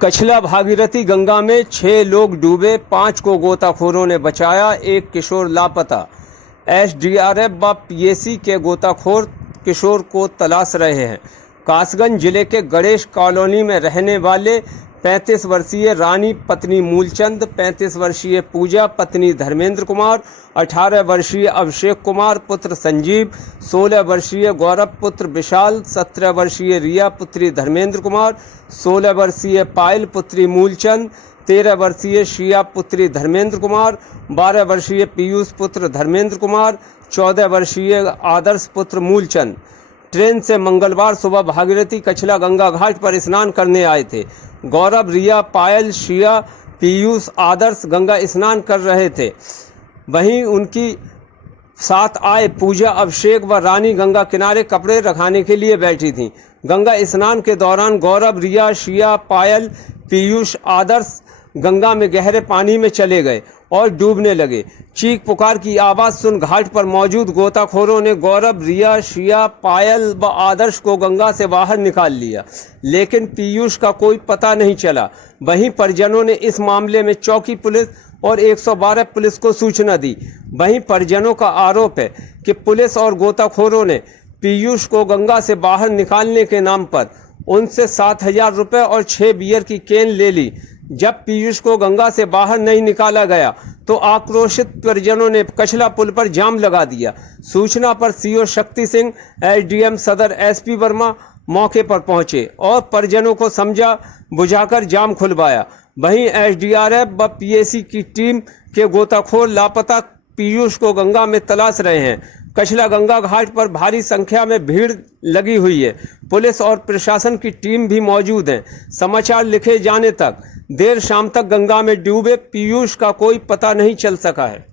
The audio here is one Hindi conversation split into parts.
कछला भागीरथी गंगा में 6 लोग डूबे, 5 को गोताखोरों ने बचाया, एक किशोर लापता। एसडीआरएफ व पीएसी के गोताखोर किशोर को तलाश रहे हैं। कासगंज जिले के गणेश कॉलोनी में रहने वाले 35 वर्षीय रानी पत्नी मूलचंद, 35 वर्षीय पूजा पत्नी धर्मेंद्र कुमार, 18 वर्षीय अभिषेक कुमार पुत्र संजीव, 16 वर्षीय गौरव पुत्र विशाल, 17 वर्षीय रिया पुत्री धर्मेंद्र कुमार, 16 वर्षीय पायल पुत्री मूलचंद, 13 वर्षीय शिया पुत्री धर्मेंद्र कुमार, 12 वर्षीय पीयूष पुत्र धर्मेंद्र कुमार, 14 वर्षीय आदर्श पुत्र मूलचंद ट्रेन से मंगलवार सुबह भागीरथी कछला गंगा घाट पर स्नान करने आए थे। गौरव, रिया, पायल, शिया, पीयूष, आदर्श गंगा स्नान कर रहे थे। वहीं उनकी साथ आए पूजा, अभिषेक व रानी गंगा किनारे कपड़े रखाने के लिए बैठी थीं। गंगा स्नान के दौरान गौरव, रिया, शिया, पायल, पीयूष, आदर्श गंगा में गहरे पानी में चले गए और डूबने लगे। चीख पुकार की आवाज़ सुन घाट पर मौजूद गोताखोरों ने गौरव, रिया, शिया, पायल व आदर्श को गंगा से बाहर निकाल लिया, लेकिन पीयूष का कोई पता नहीं चला। वहीं परिजनों ने इस मामले में चौकी पुलिस और 112 पुलिस को सूचना दी। वहीं परिजनों का आरोप है कि पुलिस और गोताखोरों ने पीयूष को गंगा से बाहर निकालने के नाम पर उनसे 7,000 रुपये और 6 बियर की कैन ले ली। जब पीयूष को गंगा से बाहर नहीं निकाला गया तो आक्रोशित परिजनों ने कछला पुल पर जाम लगा दिया। सूचना पर सीओ शक्ति सिंह, एसडीएम सदर एसपी वर्मा मौके पर पहुंचे और परिजनों को समझा बुझाकर जाम खुलवाया। वहीं एसडीआरएफ व पीएसी की टीम के गोताखोर लापता पीयूष को गंगा में तलाश रहे हैं। कछला गंगा घाट पर भारी संख्या में भीड़ लगी हुई है। पुलिस और प्रशासन की टीम भी मौजूद है। समाचार लिखे जाने तक देर शाम तक गंगा में डूबे पीयूष का कोई पता नहीं चल सका है।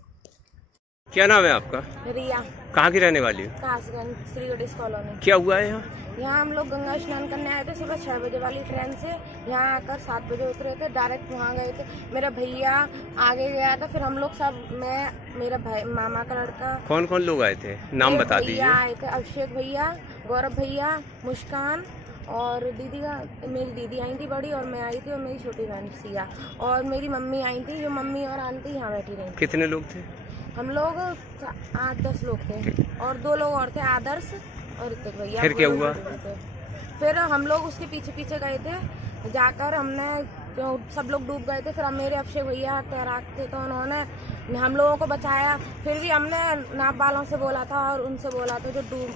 क्या नाम है आपका? रिया। कहाँ की रहने वाली हो? कासगंज श्री गणेश कॉलोनी। क्या हुआ है यहाँ? यहाँ हम लोग गंगा स्नान करने आए थे सुबह 6 बजे वाली ट्रेन से। यहाँ आकर 7 बजे उतरे थे, डायरेक्ट वहाँ गए थे। मेरा भैया आगे गया था, फिर हम लोग सब, मैं, मेरा भाई, मामा का लड़का। कौन कौन लोग आए थे? नाम बता दीजिए। आए थे अभिषेक भैया, गौरव भैया, मुस्कान और दीदी का, मेरी दीदी आई थी बड़ी, और मैं आई थी, और मेरी छोटी बहन सिया, और मेरी मम्मी आई थी। जो मम्मी और आंटी यहाँ बैठी रही। कितने लोग थे? हम लोग 8-10 लोग थे, और 2 लोग और थे, आदर्श और ऋतिक भैया। फिर क्या हुआ? फिर हम लोग उसके पीछे पीछे गए थे, जाकर हमने, सब लोग डूब गए थे। फिर मेरे अभिषेक भैया तैराक थे, तो उन्होंने हम लोगों को बचाया। फिर भी हमने नाव वालों से बोला था, और उनसे बोला था जो डूब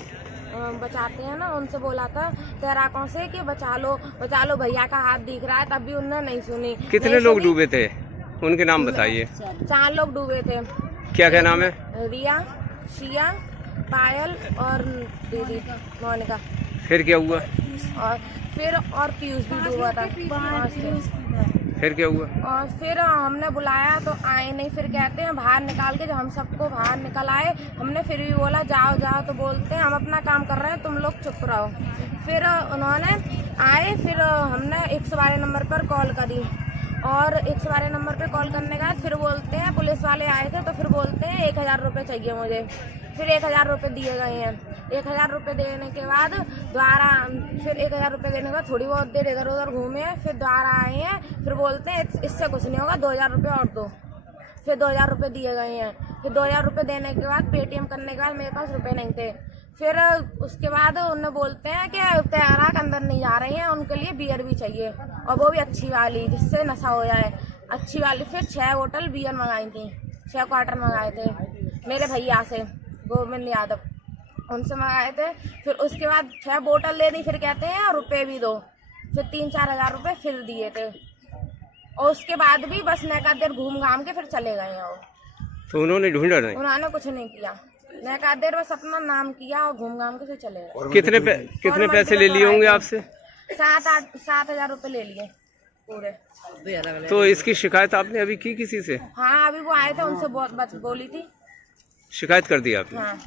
बचाते हैं ना, उनसे बोला था तैराकों से कि बचा लो भैया का हाथ दिख रहा है, तब भी उन्होंने नहीं सुनी। कितने लोग डूबे थे? उनके नाम बताइए। 4 लोग डूबे थे। क्या क्या नाम है? रिया, शिया, पायल और दीदी मोनिका। फिर क्या हुआ? और पीयूष भी डूबा था। फिर क्या हुआ? और फिर हमने बुलाया तो आए नहीं। फिर कहते हैं बाहर निकाल के, जब हम सबको बाहर निकल आए, हमने फिर भी बोला जाओ जाओ, तो बोलते हैं हम अपना काम कर रहे हैं, तुम लोग चुप रहो। फिर उन्होंने आए, फिर हमने 112 नंबर पर कॉल करी, और 112 नंबर पे कॉल करने के बाद फिर बोलते हैं, पुलिस वाले आए थे, तो फिर बोलते हैं 1,000 रुपये चाहिए मुझे। फिर 1,000 रुपये दिए गए हैं। 1,000 रुपये देने के बाद दोबारा, फिर 1,000 रुपये देने के बाद थोड़ी बहुत देर इधर उधर घूमे, फिर दोबारा आए हैं। फिर बोलते हैं इससे कुछ नहीं होगा, 2,000 रुपये और दो। फिर 2,000 रुपये दिए गए हैं। फिर 2,000 रुपये देने के बाद पेटीएम करने के बाद मेरे पास रुपये नहीं थे। फिर उसके बाद उन्हें बोलते हैं कि तैराक अंदर नहीं जा रही हैं, उनके लिए बियर भी चाहिए, और वो भी अच्छी वाली, जिससे नशा हो जाए, अच्छी वाली। फिर 6 बोतल बियर मंगाई थी, 6 क्वार्टर मंगाए थे मेरे भैया से, गोविंद यादव, उनसे मंगाए थे। फिर उसके बाद 6 बोतल ले दी। फिर कहते हैं रुपये भी दो। फिर 3-4 हज़ार रुपये फिर दिए थे, और उसके बाद भी बस नैका देर घूम घाम के फिर चले गए हैं। तो उन्होंने ढूंढा नहीं? उन्होंने कुछ नहीं किया, नैका देर बस अपना नाम किया और घूम घाम के फिर चले गए। कितने पैसे ले लिए होंगे आपसे? 7,000 रुपये ले लिए पूरे। तो इसकी शिकायत आपने अभी की किसी से? हाँ, अभी वो आए थे, उनसे बोली थी। शिकायत कर दी आपने? हाँ।